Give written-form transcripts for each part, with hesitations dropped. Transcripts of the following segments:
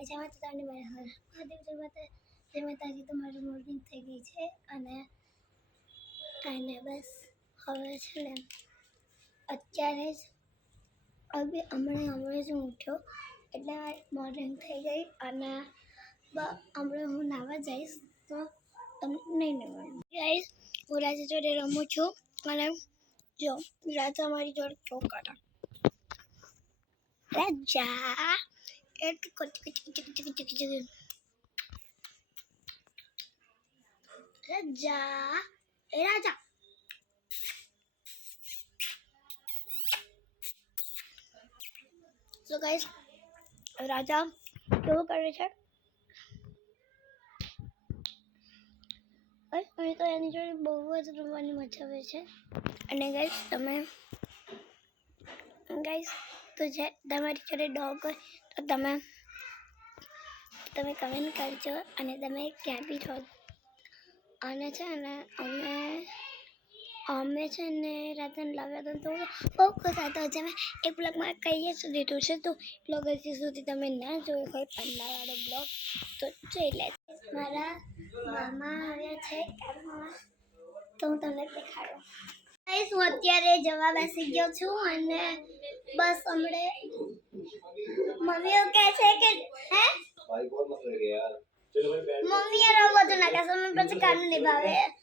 મજામાં તો તમને માતાજી તમારું મોર્નિંગ થઈ ગઈ છે અને બસ હવે છે ને અત્યારે જ હમણાં જ હું ઉઠ્યો એટલે મોર્નિંગ થઈ ગઈ અને હમણાં હું નાહવા જઈશ તો તમને નહીં ગાઈસ હું રાજા જોડે રમું છું અને જો રાજા મારી જોડે કેવું કરે રાજા રાજા So guys, રાજા કેવું કરે છે મને તો એની જોડે બહુ જ રમવાની મજા આવે છે અને ગાઈસ તો જે તમારી જોડે ડોગ હોય તો તમે કમેન્ટ કરજો અને તમે ક્યાં બી છો અને છે ને અમે છે ને રાતને લાવ્યા હતા તો બહુ ખુશ હતા જે મેં એક બ્લોગમાં કહીએ જ દીધું છે તો બ્લોગ હજી સુધી તમે ના જોયો હોય પન્નાવાળો બ્લોગ તો જોઈ લે મારા મામા આવ્યા છે તો હું તમને દેખાડું ગાઈસ હું અત્યારે જવા બેસી ગયો છું અને બસ હમણે મમ્મીઓ કહે છે કે હે મમ્મી યાર બધું ના કહેશો મને પછી કામ નિભાવે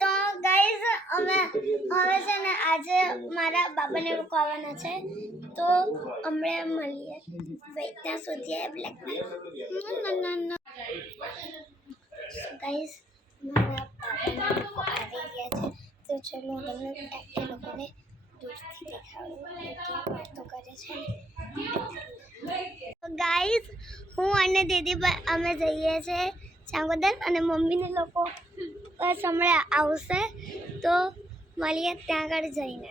તો ગાઈસ અમે હવે છે ને આજે મારા બાબાને લોકો આવવાના છે તો હમણાં મળીએ ત્યાં સુધી બ્લેકમાં ગાઈસ મારા બાબાના લોકો આવી ગયા છે તો ચલો તમને એ લોકોને દૂરથી દેખાડું વાતો કરે છે ગાઈસ હું અને દીદી અમે જઈએ છીએ ચાંગોદર અને મમ્મીને લોકો બસ હમણાં આવશે તો મળીએ ત્યાં આગળ જઈને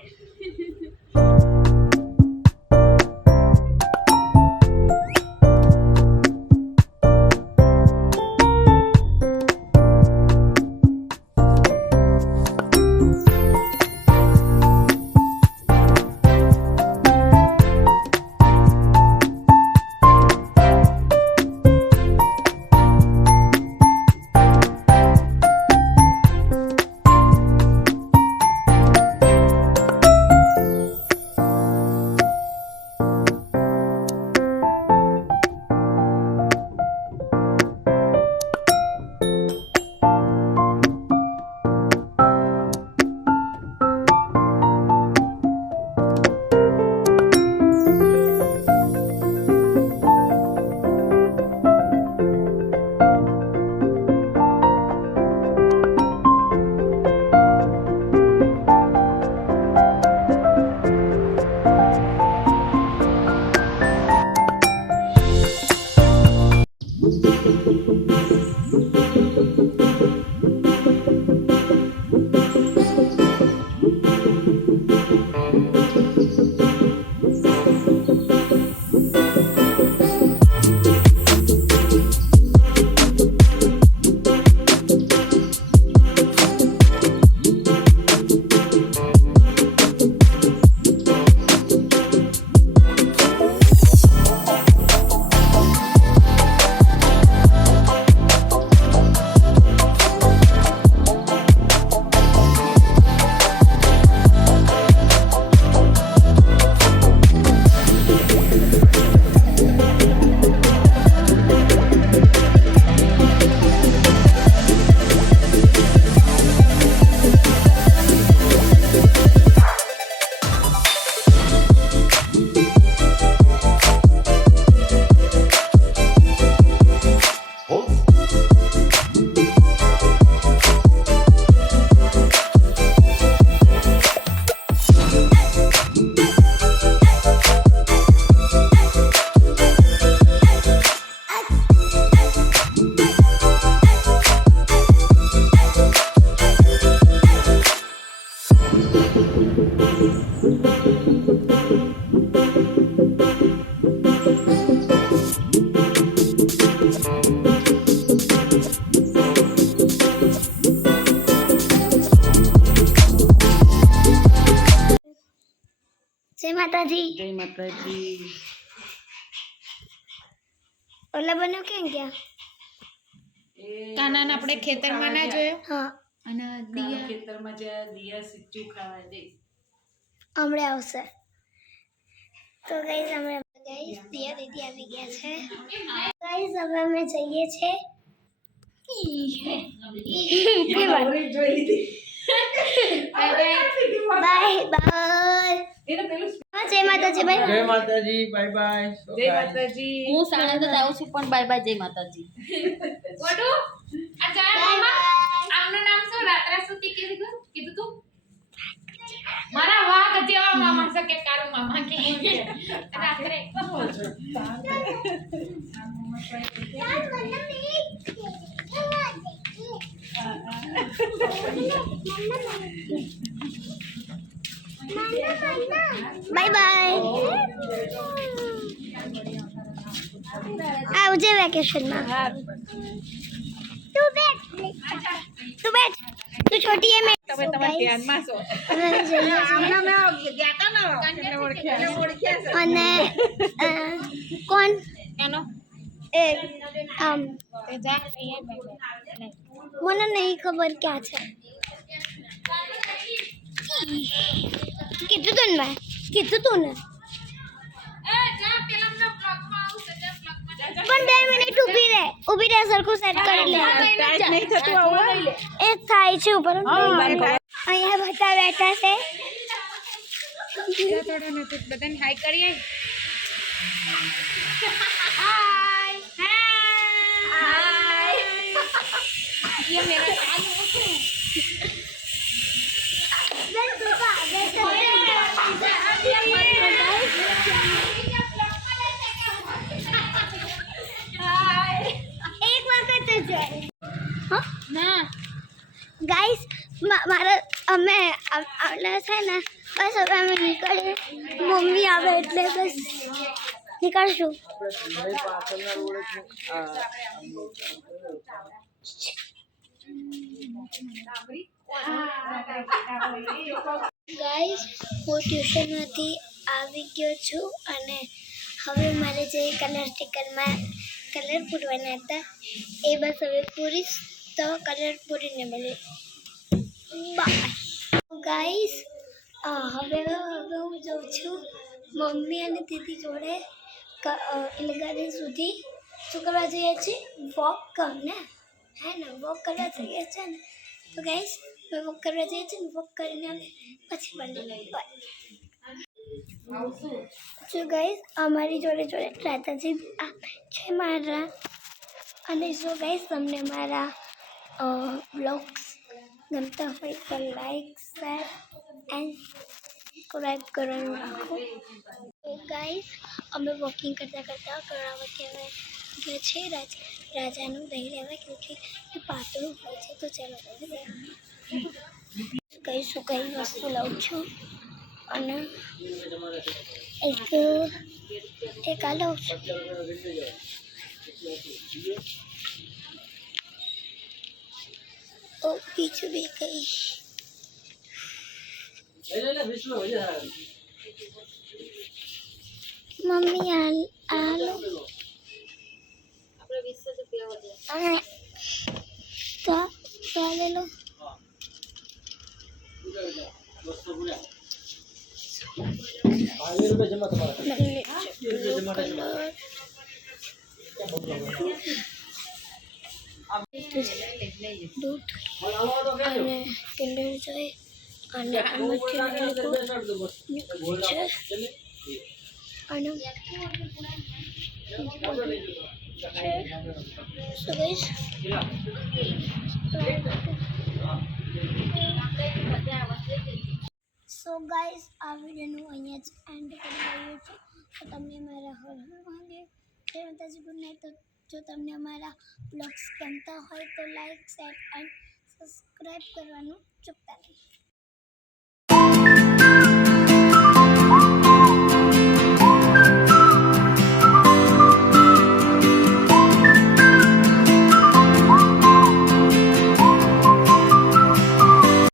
જય માતાજી ઓલા બનો ક્યાં ગયા? કાનાને આપણે ખેતરમાં ના જોયો હા અને દિયા ખેતરમાં જે દિયા સીચું ખાવા દે હમણાં આવશે. તો ગાઈસ અમે ગાઈસ દિયા દીદી આવી ગયા છે. ગાઈસ હવે અમે જઈએ છે. Bye bye. જય માતાજી ભાઈ. જય માતાજી બાય બાય જય માતાજી હું સાણંદ જ આવું છું પણ બાય બાય જય માતાજી. વડુ આ જા મામા આમનું નામ શું રાત્રા સુતી કીધું તું મારા વાઘ જેવા મામા છે કે કારો મામા કે રાત્રે બાય બાય. આવજે વેકેશનમાં. તું બેઠ તું છોટી है मैं તમે તમારા ધ્યાનમાં છો. અને કોણ એનો એ આમ તે જા અહીંયા મને નહીં ખબર ક્યાં છે. કીધું તું ને મેં કીધું તું ને એ જા પેલાના બ્લોગમાં આવશે જા બ્લોગમાં જા પણ 2 મિનિટ ઊભી રહે સરખું સેટ કરી લે. નહીં થતું આવું એ થાય છે ઉપર અહીંયા બધા બેઠા છે. બધાને હાઈ કરીએ. ये मेरा એક વખત જ ના ગાઈસ મારા અમે આવલા છે ને બસ હવે અમે નીકળીએ. મમ્મી આવે એટલે બસ નીકળશું. ગાઈસ હું ટ્યુશનમાંથી આવી ગયો છું અને હવે મારે જે કલર સ્ટીકરમાં કલર પૂરવાના હતા એ બસ હવે પૂરીશ તો કલર પૂરીને મળે. Bye guys. હવે હું જાઉં છું મમ્મી અને દીદી જોડે એટલે ગાર્ડન સુધી શું કરવા જઈએ છીએ? વોક કરને હે ને વોક કરવા જઈએ છીએ ને. તો ગાઈસ વોક કરવા જઈએ છીએ ને વોક કરીને અમે પછી મળીએ. બાય. તો ગાઈસ અમારી જોડે રાધાજી છે મારા. અને જો ગાઈસ તમને મારા બ્લોગ્સ ગમતા હોય તો લાઈક શેર એન્ડ સબસ્ક્રાઈબ કરવાનું રાખો. તો ગાઈસ અમે વોકિંગ કરતાં કર્ણાવતી અમે જે છે રાજાનું દહીં લેવા કેમકે એ પાતળું હોય છે. તો ચાલો કઈ શું કઈ વસ્તુ લઉં છું અને એક આ લઉં છું. ઓ બીજું બી કઈ મમ્મી આ લો તો ले लो. दूध અને કિન્ડર જોય અને આમાંથી નીકળે છે અને so guys આ વિડીયોનું અહીંયા જ એન્ડ કરી રહ્યું છું. તો તમને મારા હર હર મહાદેવ જય માતાજી ગુડ નાઇટ. તો જો તમને અમારા બ્લોગ્સ ગમતા હોય તો લાઈક શેર એન્ડ સબસ્ક્રાઈબ કરવાનું ચૂકતા નહીં.